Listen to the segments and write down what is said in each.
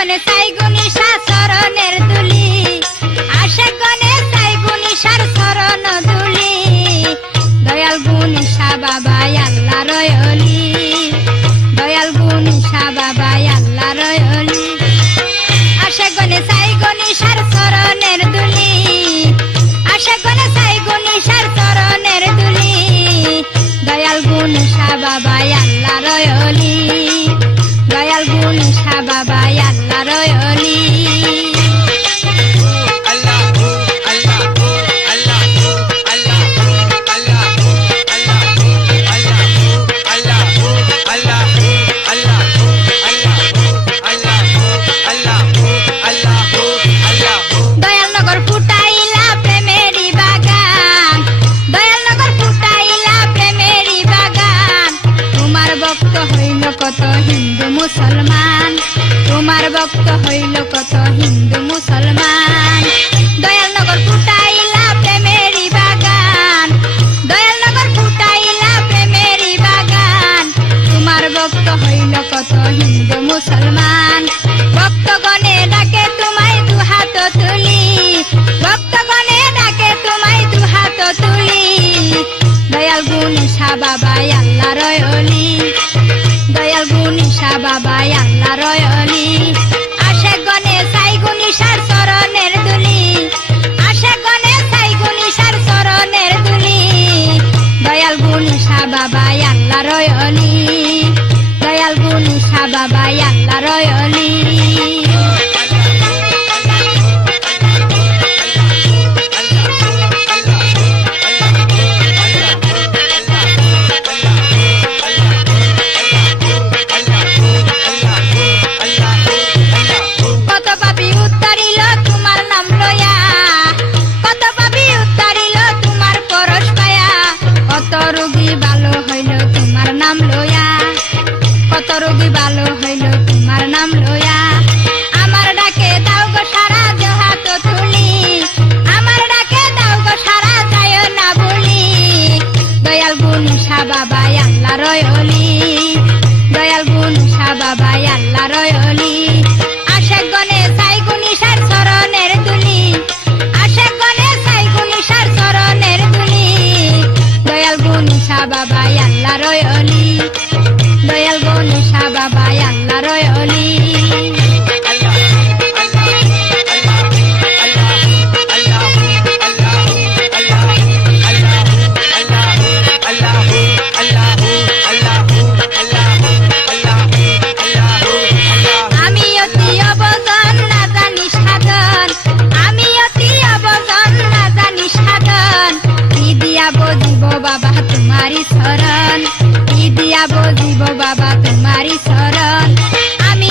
গনে সাই গুনিশা চরণের দুলি আশেক গনে সাই গুনিশার চরণ দুলি দয়াল গুনিশা বাবা আল্লাহর ওলি দয়াল গুনিশা বাবা আল্লাহর ওলি আশেক গনে সাই গুনিশার চরণের দুলি আশেক গনে সাই গুনিশার চরণের দুলি দয়াল গুনিশা বাবা আল্লাহর ওলি দয়াল গুনিশা বাবা আল্লাহর ওলি দয়ালনগর ফুটাইলা প্রেমেরই বাগান দয়ালনগর ফুটাইলা প্রেমেরই বাগান তোমার ভক্ত হইল কত হিন্দু মুসলমান তোমার ভক্ত হইল কত হিন্দু মুসলমান দয়ালনগর ফুটাইলা প্রেমেরই বাগান দয়ালনগর ফুটাইলা প্রেমেরই বাগান তোমার ভক্ত হইল কত হিন্দু মুসলমান ভক্তগণে ডাকে তোমায় দুহাত তুলি ভক্তগণে ডাকে তোমায় দুহাত তুলি দয়াল গুনিশা বাবা আল্লাহর ওলি দয়াল গুনিশা বাবা আল্লাহর ওলি আশেক গনে সাই গুনিশার চরণের দুলি আশেক গনে সাই গুনিশার চরণের দুলি দয়াল গুনিশা বাবা আল্লাহর ওলি দয়াল গুনিশা বাবা আল্লাহর ওলি কত পাপী উত্তরিল তোমার নাম লয়া কত পাপী উত্তরিল তোমার পরশ পায়া কত রোগী ভালো হইল তোমার নাম লয়া কত রোগী ভালো হইল তোমার নাম লয়া আমার ডাকে দাও গো সারা জহাত তুলি আমার ডাকে দাও গো সারা যায় না বলি দয়াল গুনিশা বাবা আল্লাহর ওলি দয়াল গুনিশা বাবা আল্লাহর ওলি আশেক গনে সাই গুনিশার চরণের দুলি আশেক গনে সাই গুনিশার চরণের দুলি দয়াল গুনিশা বাবা আল্লাহর ওলি দয়াল গুনিশা বাবা আল্লাহর ওলি আমি অতি অবজন না জানি সাধন আমি অতি অবজন না জানি সাধন কি দিয়া বজিব বাবা তোমারি শরণ কি দিয়া বজিব বাবা তোমারি শরণ আমি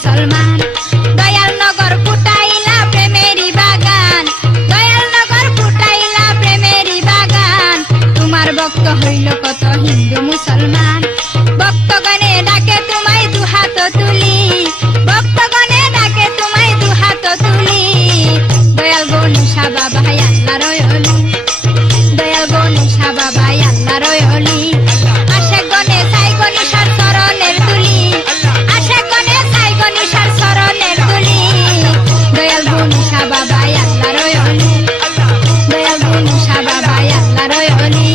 মুসলমান দয়াল নগর ফুটাইলা প্রেমেরই বাগান দয়াল নগর ফুটাইলা প্রেমেরই বাগান তোমার ভক্ত হইল কত হিন্দু মুসলমান ভক্তগণে ডাকে তোমায় দুহাত তুলি ভক্তগণে ডাকে তোমায় দুহাত তুলি দয়াল গণেশা বাবা আল্লাহর ওলি দয়াল গণেশা বাবা আল্লাহর ওলি আশে গণে সাই গণেশার চরণের তুলি আশে গণে সাই গণেশার চরণের তুলি দয়াল গণেশা বাবা আল্লাহর ওলি দয়াল গণেশা বাবা আল্লাহর ওলি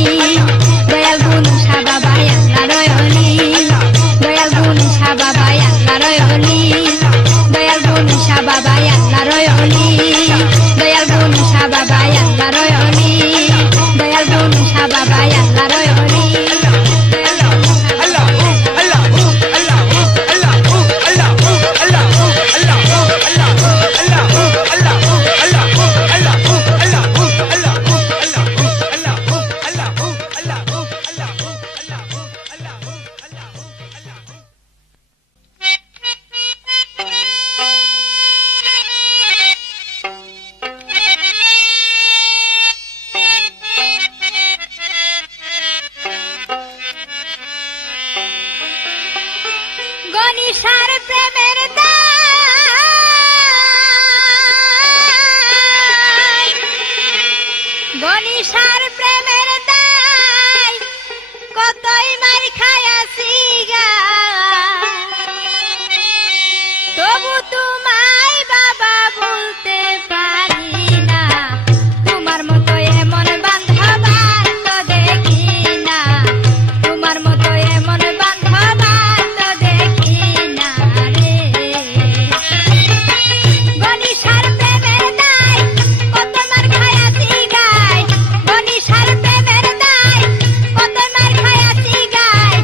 দয়াল গণেশা বাবা আল্লাহর ওলি দয়াল গণেশা বাবা আল্লাহর ওলি দয়াল গণেশা বাবা আল্লাহর ওলি দয়াল গণেশা বাবা আল্লাহর ওলি দয়াল গণেশা বাবা আল্লাহর ওলি গণেশার প্রেমের দায় গণেশার প্রেমের দায় কতই মার খায়াছি গা তবু তোমায় বাবা বলতে পারি না তোমার মতো এমন বান্ধব আর তো দেখি না তোমার মতো এমন বান্ধব আর তো দেখি না রে গণেশার প্রেমের দায় কত মার খায়াছি গায় গণেশার প্রেমের দায় কত মার খায়াছি গায়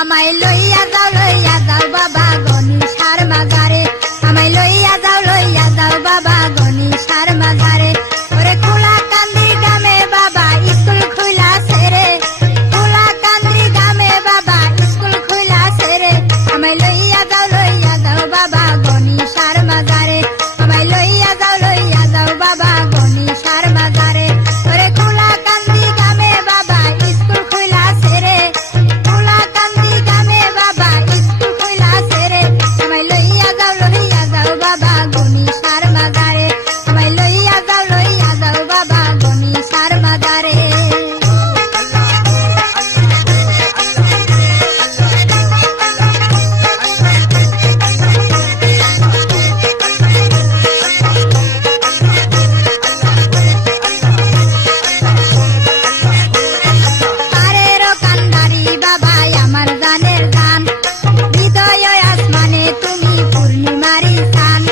আমায় লইয়া যাও বাবা গণেশার মাজারে, আমায় লইয়া যাও বাবা গণেশার মাজারে। ওরে খোলা কান্দি গ্রামে বাবা স্কুল খুইলাছে রে, খোলা কান্দি গ্রামে বাবা স্কুল খুইলাছে রে। আমায় লইয়া যাও বাবা গণেশার মাজারে, আমায় লইয়া যাও বাবা গণেশার মাজারে। ওরে খোলা কান্দি গ্রামে বাবা স্কুল খুইলাছে রে, খোলা কান্দি গ্রামে বাবা স্কুল খুইলাছে রে। আমায় লইয়া যাও বাবা গণেশার মাজারে, আমায় লইয়া যাও বাবা গণেশার মাজারে। পারেরও কান্ডারি বাবা আমার জানের জান, হৃদয় আসমানে তুমি পূর্ণিমারি চান।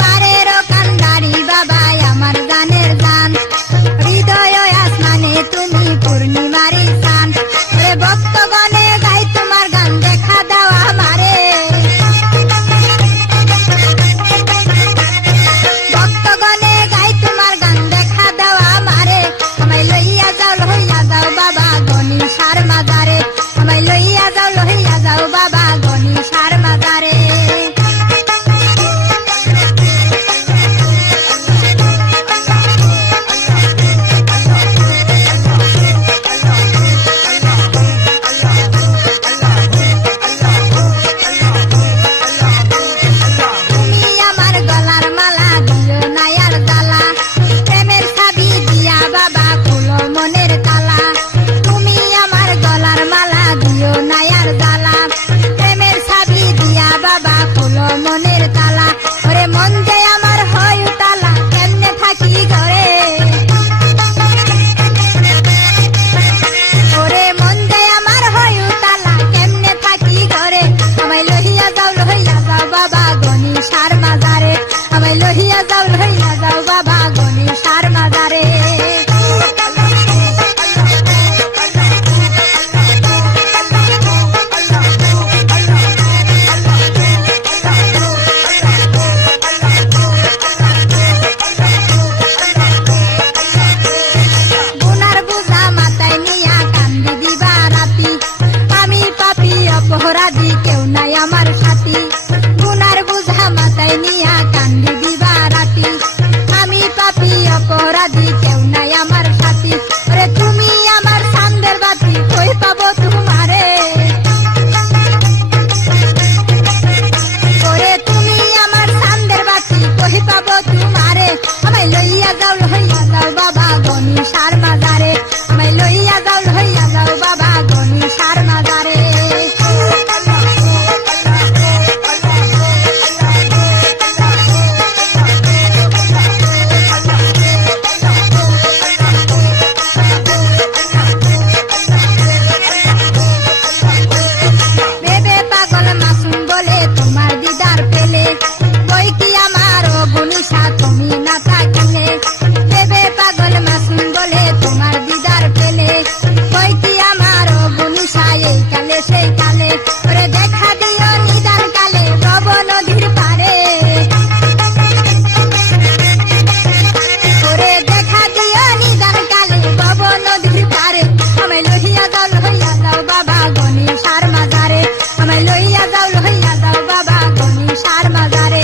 পারেরও কান্ডারি বাবা আমার জানের জান, হৃদয় আসমানে তুমি পূর্ণিমারি চান। ওরে ভক্তগণে গাই তোমার গান দেখা দাও আমারে, ভক্তগণে গাই তোমার গান দেখা দাও আমারে। আমায় লইয়া যাও বাবা গণেশার মাজারে, আমায় লইয়া যাও বাবা গণেশার মাজারে। তুমি আমার গলার মালা দিও নায়ার জ্বালা, প্রেমের ছাবি দিয়া বাবা খুলো মনের তালা। তুমি আমার গলার মালা দিও নায়ার জ্বালা, প্রেমের ছাবি দিয়া বাবা খুলো মনের তালা। ওরে মন যে আমার হয় উতালা, কেমনে থাকি ঘরে, ওরে মন যে আমার হয় উতালা, কেমনে থাকি ঘরে। আমায় লইয়া যাও বাবা গণেশার মাজারে, আমায় লইয়া যাও বাবা গণেশার মাজারে। গুনার বুঝা মাথায় নিয়া কান্দি দিবা রাতি, আমি পাপি অপরাধী কেউ নাই আমার সাথী। গুনার বুঝা মাথায় নিয়া কান্দি দিবা রাতি, আমি পাপি অপরাধী কেউ নাই আমার সাথী। ওরে তুমি আমার চাঁদের বাতি, কই পাবো তোমারে, ওরে তুমি আমার চাঁদের বাতি, কই পাবো তোমারে। আমায় লইয়া যাও বাবা গণেশার মাজারে, আমায় লইয়া যাও বাবা গণেশার মাজারে। বেবে পাগল মাসুম বলে তোমার দিদার পেলে, কই কি আমার গণেশা তুমি না থাকিলে। বেবে পাগল মাসুম বলে তোমার দিদার পেলে, কই কি আমার গণেশা এই কালে সেই কালে। ওরে দেখা দিও নিদান কালে রব নদীর পারে, ওরে দেখা দিও নিদান কালে রব নদীর পারে। আমায় লইয়া যাও বাবা গণেশার মাজারে, আমায় লইয়া যাও বাবা গণেশার মাজারে।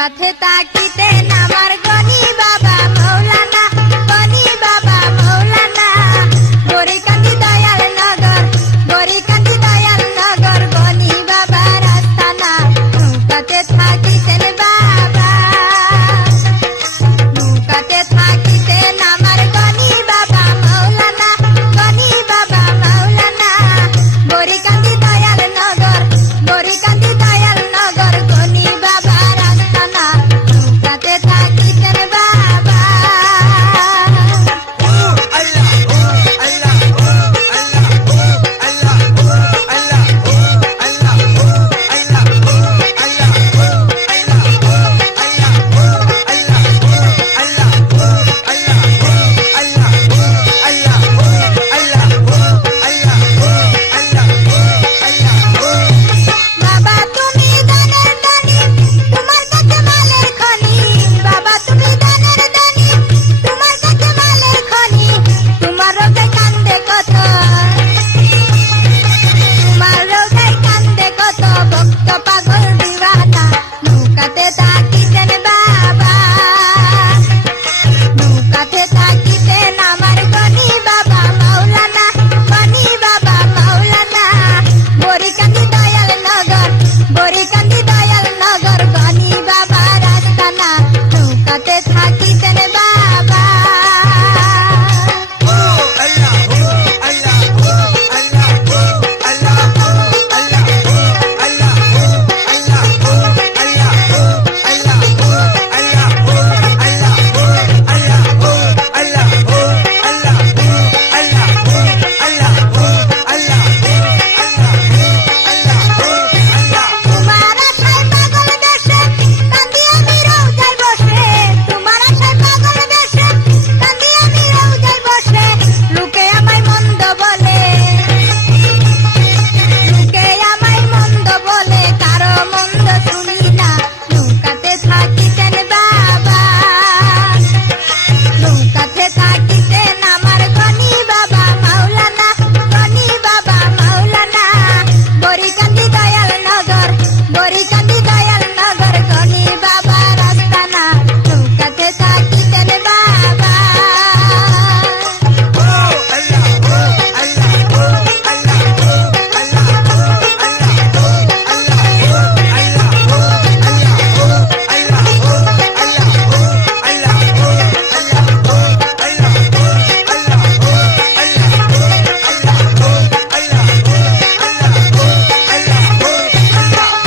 নৌকাতে তাকিতে নামার গনি বাবা মৌলানা গনি বাবা মৌলানা গরিকান্দি দয়াল নগর গরিকান্দি দয়াল নগর গনি বাবা রাস্তানা নৌকাতে থাকিতেন বাবা নৌকাতে থাকিতে নামার গনি বাবা মৌলানা গনি বাবা মৌলানা গরিকান্দি দয়াল নগর গরিকান্দি দয়াল নগর গনি বাবা রাস্তানা নৌকাতে থাকিতেন বাবা বাবা তুমি দানের দানি তোমার কাছে মালের খনি বাবা তুমি দানের দানি তোমার কাছে মালের খনি তোমার রোগে কান্দে কত তোমার রোগে কান্দে কত ভক্ত পাগল দিওয়ানা নৌকাতে থাকিতেন বাবা নৌকাতে থাকিতেন আমার গনি বাবা মৌলানা গনি বাবা মৌলানা গরিকান্দি দয়াল নগর গরিকান্দি দয়াল নগর গনি বাবা রাস্তানা নৌকাতে থাকিতেন বাবা তোমার আশায় পাগল দেশে কান্দি আমি রৌদায় বসে তোমার আশায় পাগল দেশে কান্দি আমি রৌদায় বসে লোকে আমায় মন্দ বলে লোকে আমায় মন্দ বলে কারো মন্দ শুনি না নৌকাতে থাকিতেন বাবা নৌকাতে থাকিতেন আমার গনি বাবা মৌলানা গনি বাবা মৌলানা গরিকান্দি দয়াল নগর গরিকান্দি দয়াল নগর গনি বাবা রাস্তানা নৌকাতে থাকিতেন বাবা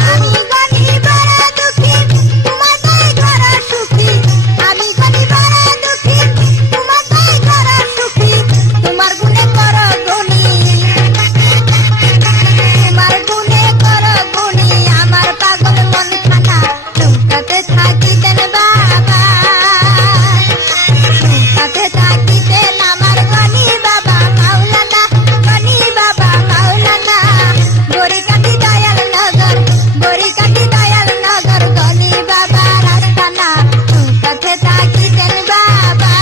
আমি গনি বড় দুঃখী তোমার তাই ঘর সুখী আমি গনি বড় দুঃখী তোমার তাই ঘর সুখী তোমার গুণে কর গুণী তোমার গুণে কর গুণী আমার পাগল মন খানা নৌকাতে থাকিতেন বাবা নৌকাতে থাকিতেন আমার গনি বাবা মৌলানা গনি বাবা মৌলানা গরিকান্দি দয়াল নগর গরিকান্দি দয়াল নগর গনি বাবা রাস্তানা নৌকাতে থাকিতেন বাবা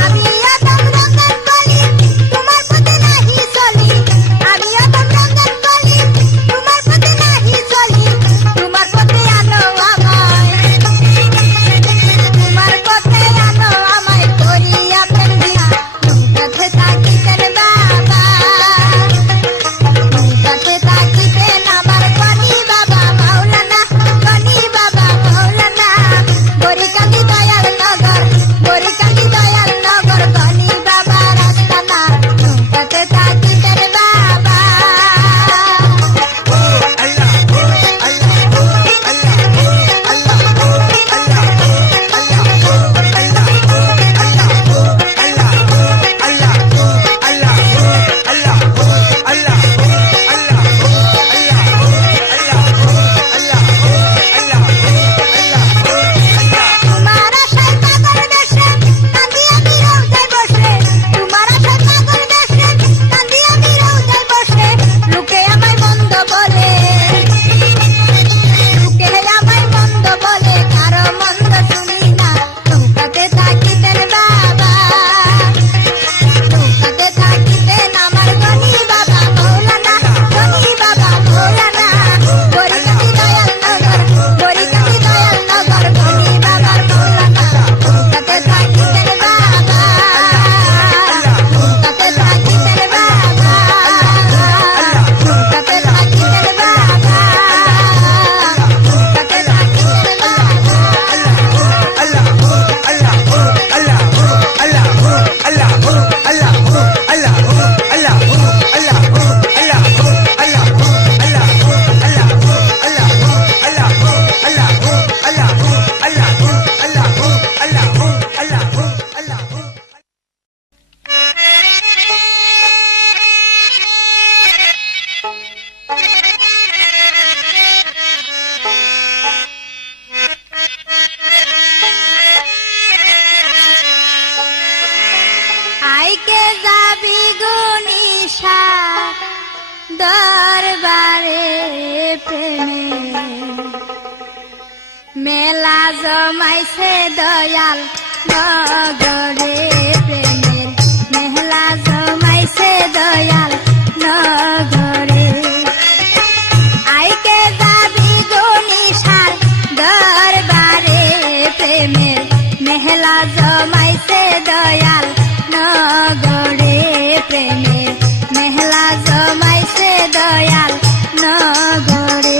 আমি আইকে যাবি গুনিশা দরবারে প্রেমে মেলা জমাইছে দয়াল নগরে প্রেমের মেলা জমাইছে দয়াল নগরে আইকে যাবি গুনিশার দরবারে প্রেমের মেলা জমাইছে দয়াল নগরে প্রেমের মেলা জমাইছে দয়াল নগরে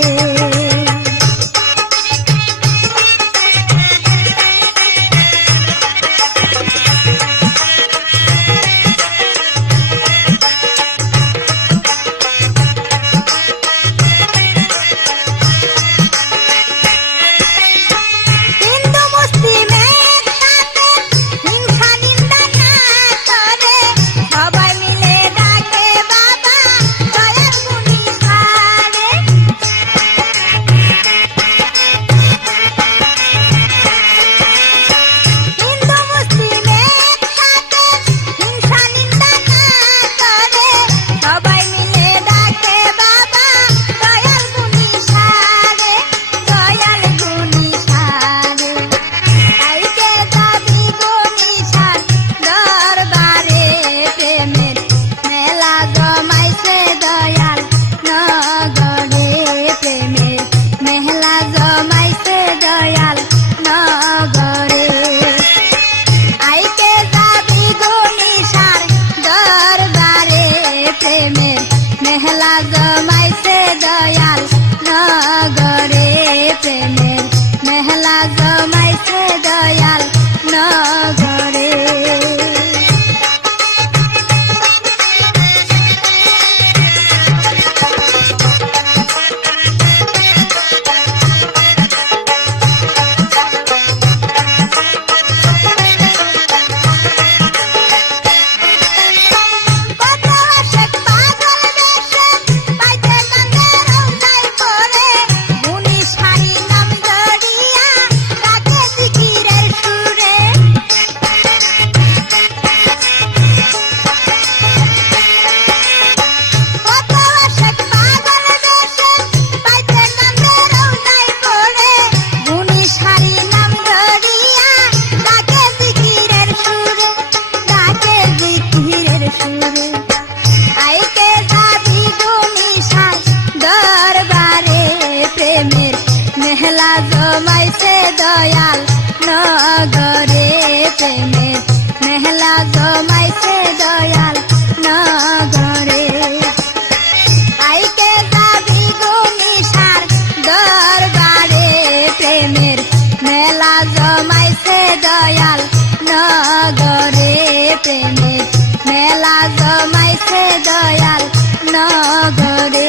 মেলা জমাইছে দয়াল নগরে প্রেমের মেলা জমাইছে দয়াল নগরে আইকে যাবি গুনিশার দরবারে প্রেমের মেলা জমাইছে দয়াল নগরে প্রেমের মেলা জমাইছে দয়াল নগরে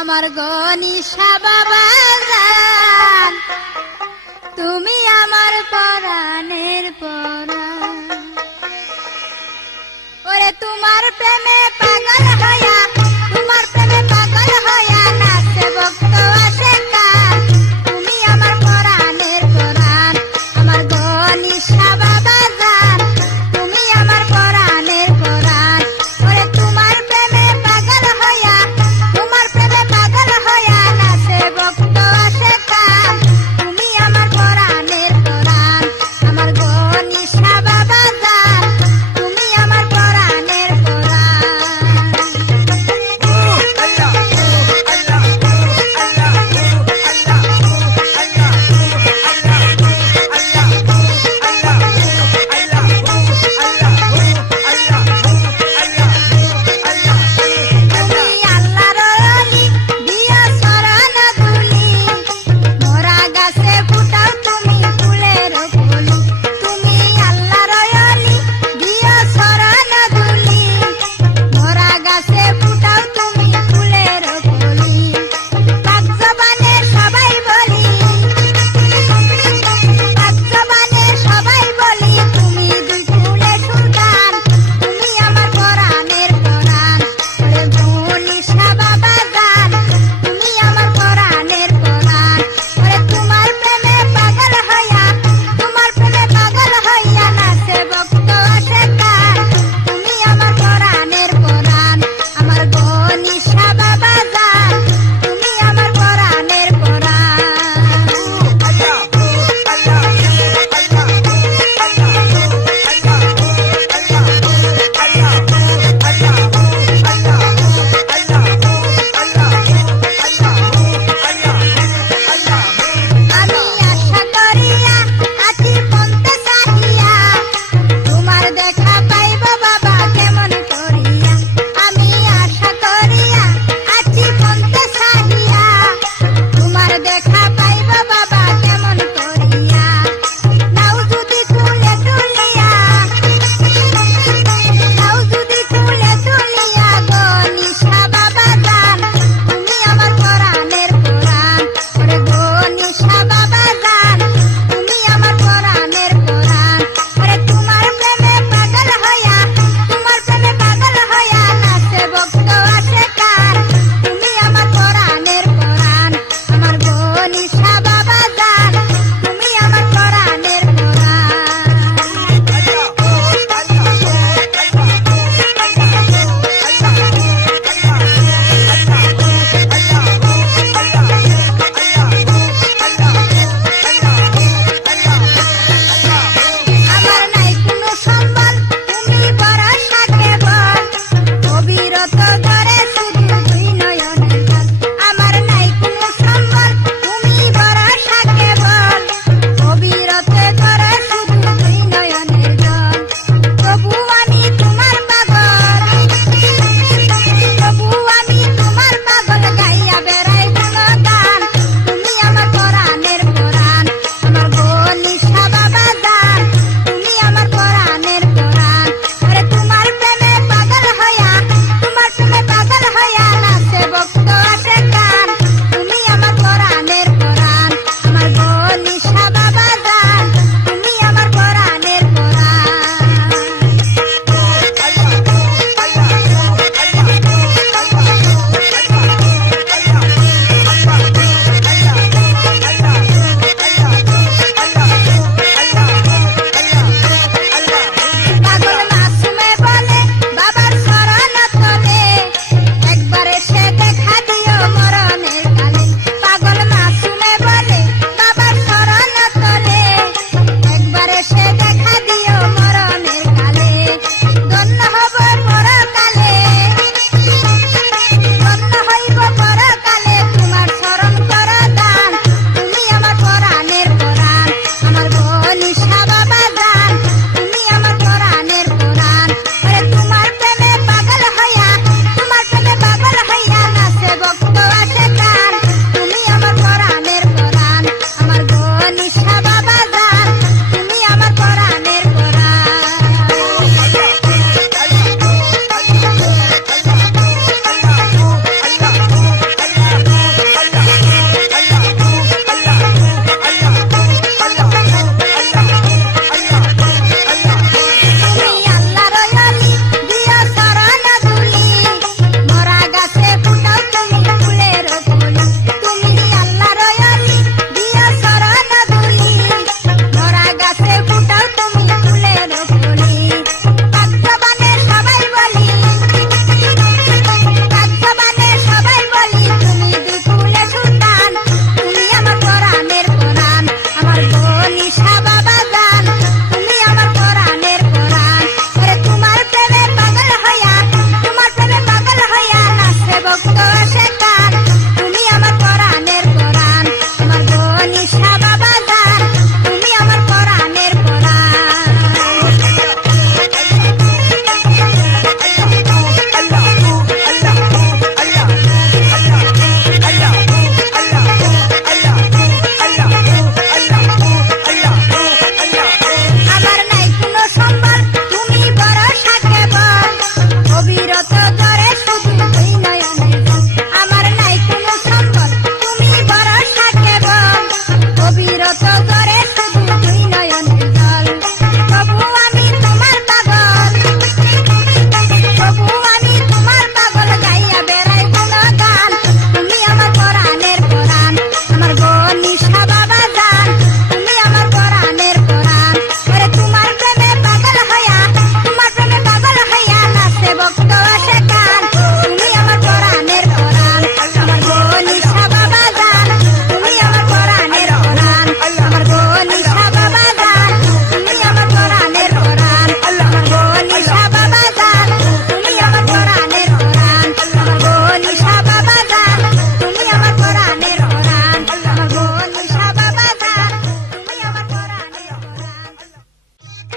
আমার গনিশা বাবা জান, তুমি আমার পরাণের পরাণ। ওরে তোমার প্রেমে পাগল হইয়া